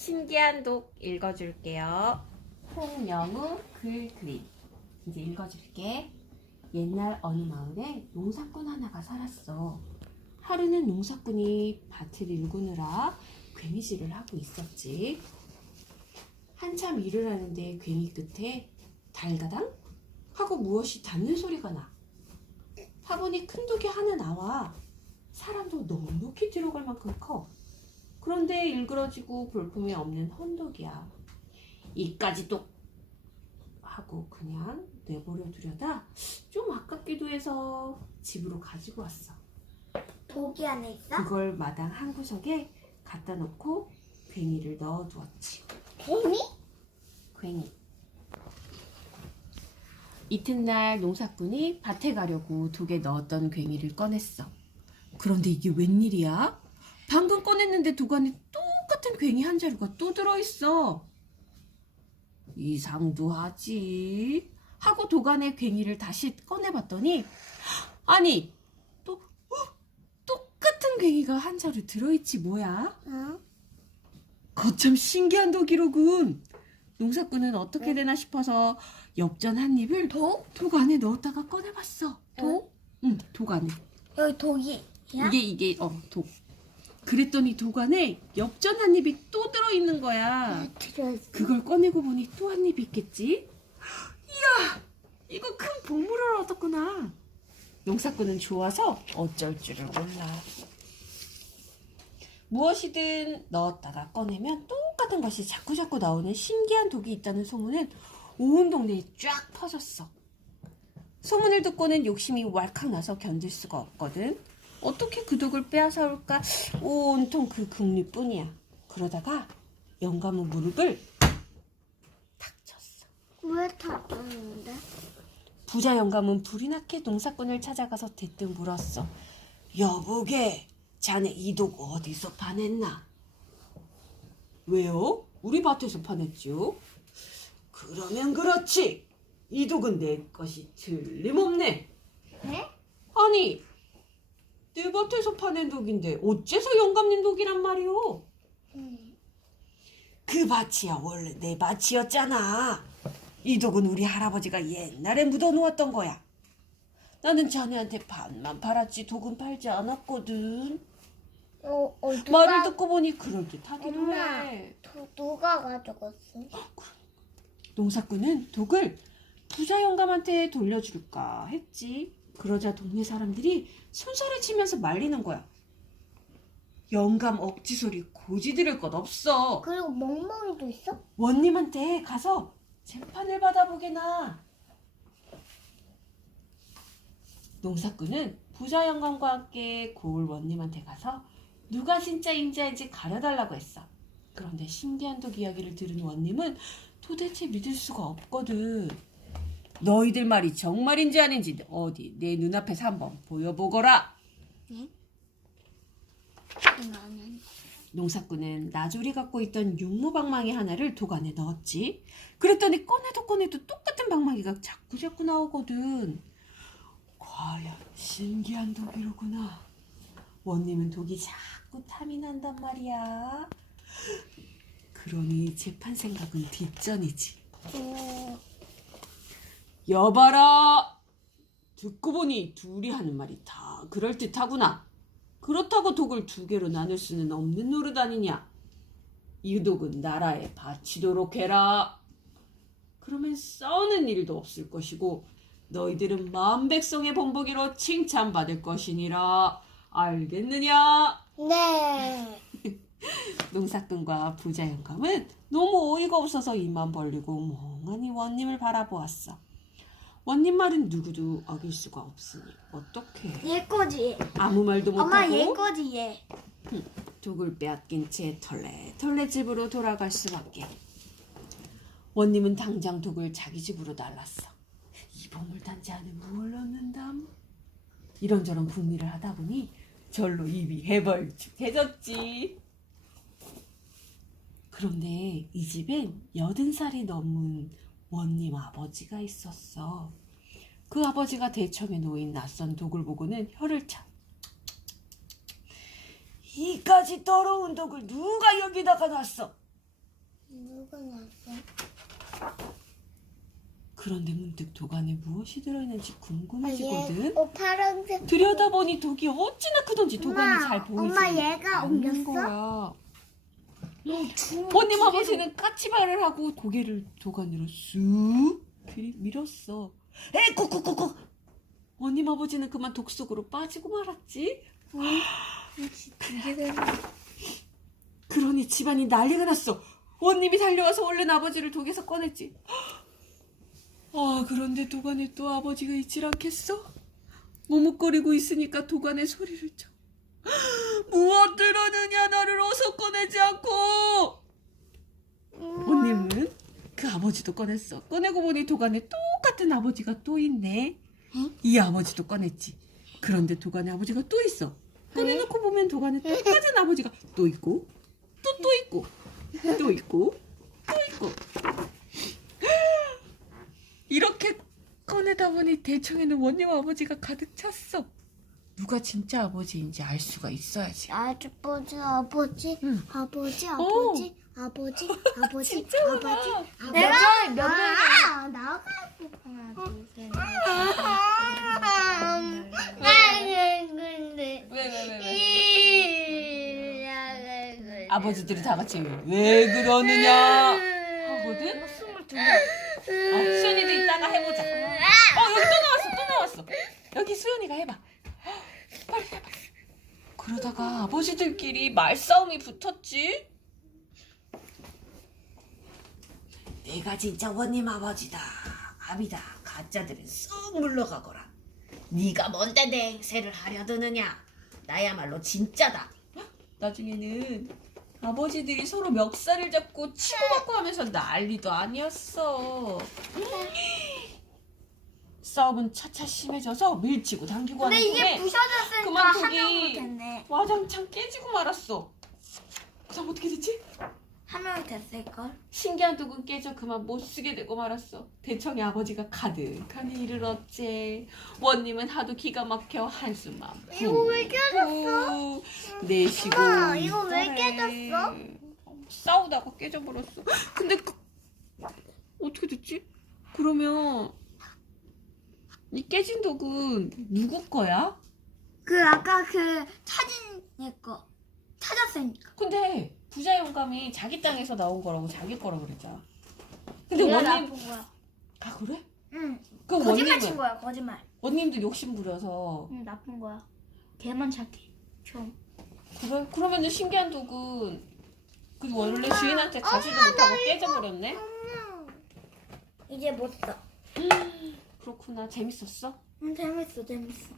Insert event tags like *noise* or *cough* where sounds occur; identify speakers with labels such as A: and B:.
A: 신기한 독 읽어줄게요. 홍명우 글 그림. 이제 읽어줄게. 옛날 어느 마을에 농사꾼 하나가 살았어. 하루는 농사꾼이 밭을 일구느라 괭이질을 하고 있었지. 한참 일을 하는데 괭이 끝에 달다당 하고 무엇이 닿는 소리가 나. 화분이 큰 독이 하나 나와. 사람도 넉넉히 들어갈 만큼 커. 그런데 일그러지고 볼품이 없는 헌독이야. 이까지 또 하고 그냥 내버려 두려다 좀 아깝기도 해서 집으로 가지고 왔어.
B: 독이 안에 있어?
A: 그걸 마당 한 구석에 갖다 놓고 괭이를 넣어 두었지.
B: 개미?
A: 괭이. 이튿날 농사꾼이 밭에 가려고 독에 넣었던 괭이를 꺼냈어. 그런데 이게 웬일이야? 방금 꺼냈는데 독 안에 똑같은 괭이 한 자루가 또 들어있어. 이상도 하지. 하고 독 안에 괭이를 다시 꺼내봤더니 아니 또 어? 똑같은 괭이가 한 자루 들어있지 뭐야?
B: 응.
A: 거참 신기한 독이로군. 농사꾼은 어떻게 되나 싶어서 엽전 한 입을
B: 독?
A: 독 안에 넣었다가 꺼내봤어.
B: 독?
A: 응, 독 안에.
B: 여기 독이. 야?
A: 이게 이게 어 독. 그랬더니 독 안에 엽전 한 입이 또 들어있는 거야.
B: 들어있어.
A: 그걸 꺼내고 보니 또 한 입이 있겠지? 이야, 이거 큰 보물을 얻었구나. 농사꾼은 좋아서 어쩔 줄을 몰라. 무엇이든 넣었다가 꺼내면 똑같은 것이 자꾸자꾸 나오는 신기한 독이 있다는 소문은 온 동네에 쫙 퍼졌어. 소문을 듣고는 욕심이 왈칵 나서 견딜 수가 없거든. 어떻게 그 독을 빼앗아올까 온통 그 궁리뿐이야. 그러다가 영감은 무릎을 탁 쳤어.
B: 왜 탔는데?
A: 부자 영감은 불이 나게 농사꾼을 찾아가서 대뜸 물었어. 여보게, 자네 이 독 어디서 파냈나? 왜요? 우리 밭에서 파냈지요. 그러면 그렇지. 이 독은 내 것이 틀림없네.
B: 네?
A: 아니, 내 밭에서 파낸 독인데 어째서 영감님 독이란 말이오?
B: 응.
A: 그 밭이야 원래 내 밭이었잖아. 이 독은 우리 할아버지가 옛날에 묻어놓았던 거야. 나는 자네한테 반만 팔았지 독은 팔지 않았거든.
B: 어, 어, 누가,
A: 말을 듣고 보니 그럴듯하기도
B: 엄마.
A: 해.
B: 도, 누가 가져갔어?
A: 농사꾼은 독을 부자 영감한테 돌려줄까 했지. 그러자 동네 사람들이 손살을 치면서 말리는 거야. 영감 억지 소리 고지 들을 것 없어.
B: 그리고 멍멍이도 있어?
A: 원님한테 가서 재판을 받아보게나. 농사꾼은 부자 영감과 함께 고을 원님한테 가서 누가 진짜 인자인지 가려달라고 했어. 그런데 신기한 독 이야기를 들은 원님은 도대체 믿을 수가 없거든. 너희들 말이 정말인지 아닌지 어디 내 눈앞에서 한번 보여보거라.
B: 나는.
A: 농사꾼은 나졸이 갖고 있던 육무방망이 하나를 독 안에 넣었지. 그랬더니 꺼내도 꺼내도 똑같은 방망이가 자꾸 자꾸 나오거든. 과연 신기한 독이로구나. 원님은 독이 자꾸 탐이 난단 말이야. 그러니 재판 생각은 뒷전이지.
B: 어,
A: 여봐라. 듣고 보니 둘이 하는 말이 다 그럴듯하구나. 그렇다고 독을 두 개로 나눌 수는 없는 노릇 아니냐. 이 독은 나라에 바치도록 해라. 그러면 싸우는 일도 없을 것이고 너희들은 만백성의 본보기로 칭찬받을 것이니라. 알겠느냐?
B: 네. *laughs*
A: 농사꾼과 부자 영감은 너무 어이가 없어서 입만 벌리고 멍하니 원님을 바라보았어. 원님 말은 누구도 어길 수가 없으니 어떡해.
B: 얘 거지.
A: 아무 말도
B: 엄마 얘
A: 못하고
B: 거지 얘.
A: 독을 빼앗긴 채 털레털레 집으로 돌아갈 수밖에. 원님은 당장 독을 자기 집으로 날랐어. 이 보물단지 안에 무얼 넣는담? 이런저런 궁리를 하다 보니 절로 입이 해벌쭉해졌지. 그런데 이 집엔 여든 살이 넘은 원님 아버지가 있었어. 그 아버지가 대청에 놓인 낯선 독을 보고는 혀를 차. 이까지 더러운 독을 누가 여기다가 놨어?
B: 누가 났어?
A: 그런데 문득 독 안에 무엇이 들어있는지
B: 아,
A: 궁금해지거든.
B: 얘, 어, 파란색.
A: 들여다보니 독이 어찌나 크던지 독 안이 잘 보이지
B: 엄마, 얘가 옮겼어?
A: 거야.
B: 중.
A: 원님 아버지는 까치발을 하고 고개를 독 안으로 쑥 들이 밀었어. 에 꾹꾹꾹꾹. 원님 아버지는 그만 독 속으로 빠지고 말았지. 그러니 집안이 난리가 났어. 원님이 달려와서 얼른 아버지를 독에서 꺼냈지. 아 그런데 독 안에 또 아버지가 있질 않겠어? 머뭇거리고 있으니까 독 안에 소리를 쳐. 무엇들 하느냐 나를 어서 꺼내지 않고. 원님은 그 아버지도 꺼냈어. 꺼내고 보니 독 안에 똑같은 아버지가 또 있네. 이 아버지도 꺼냈지. 그런데 독 안에 아버지가 또 있어. 꺼내놓고 보면 독 안에 똑같은 아버지가 또 있고, 또 또 있고, 또 있고, 또 있고. *gasps* 이렇게 꺼내다 보니 대청에는 원님 아버지가 가득 찼어. 누가 진짜 아버지인지 알 수가 있어야지.
B: 아버지, 아버지,
A: 응.
B: 아버지,
A: 오.
B: 아버지, 아버지, *laughs* 아버지,
A: 진짜 많아.
B: 아버지.
C: 내가 몇
B: 아, 나가. 하나, 둘, 셋. 나는 근데.
A: 아버지들이 다 같이 왜 그러느냐 하거든?
B: 스물두
A: 어, 수연이도 이따가 해보자. 어, 여기 또 나왔어, 또 나왔어. 여기 수연이가 해봐. 빨리. 그러다가 아버지들끼리 말싸움이 붙었지. 내가 진짜 원님 아버지다. 아비다. 가짜들은 쑥 물러가거라. 네가 뭔데 내 행세를 하려 드느냐. 나야말로 진짜다. 나중에는 아버지들이 서로 멱살을 잡고 치고받고 하면서 난리도 아니었어. 싸움은 차차 심해져서 밀치고 당기고 하는
B: 근데 이게
A: 중에
B: 부셔졌으니까
A: 그만
B: 한
A: 독이-
B: 명으로 됐네.
A: 와장창 깨지고 말았어. 그 다음 어떻게 됐지?
B: 한 명이 됐을걸?
A: 신기한 독은 깨져 그만 못 쓰게 되고 말았어. 대청의 아버지가 가득한 일을 어째. 원님은 하도 기가 막혀 한숨만
B: 이거 왜
A: 깨졌어? 내쉬고
B: 엄마, 이거 왜
A: 있더래.
B: 깨졌어?
A: 싸우다가 깨져버렸어. 근데 그, 어떻게 됐지? 그러면 이 깨진 독은 누구 거야?
B: 그 아까 그 사진 거 찾았으니까.
A: 근데 부자 영감이 자기 땅에서 나온 거라고 자기 거라고 그랬잖아. 근데
B: 내가
A: 원님
B: 나쁜 거야.
A: 아 그래?
B: 응.
A: 그
B: 거짓말 친
A: 원님은
B: 거야 거짓말.
A: 원님도 욕심 부려서
B: 응 나쁜 거야. 걔만 착해. 좀.
A: 그래? 그러면 은 신기한 독은 그 원래 주인한테 가지도 못하고 깨져버렸네?
B: 이제 못 써.
A: 그렇구나 재밌었어?
B: 응 재밌어 재밌어.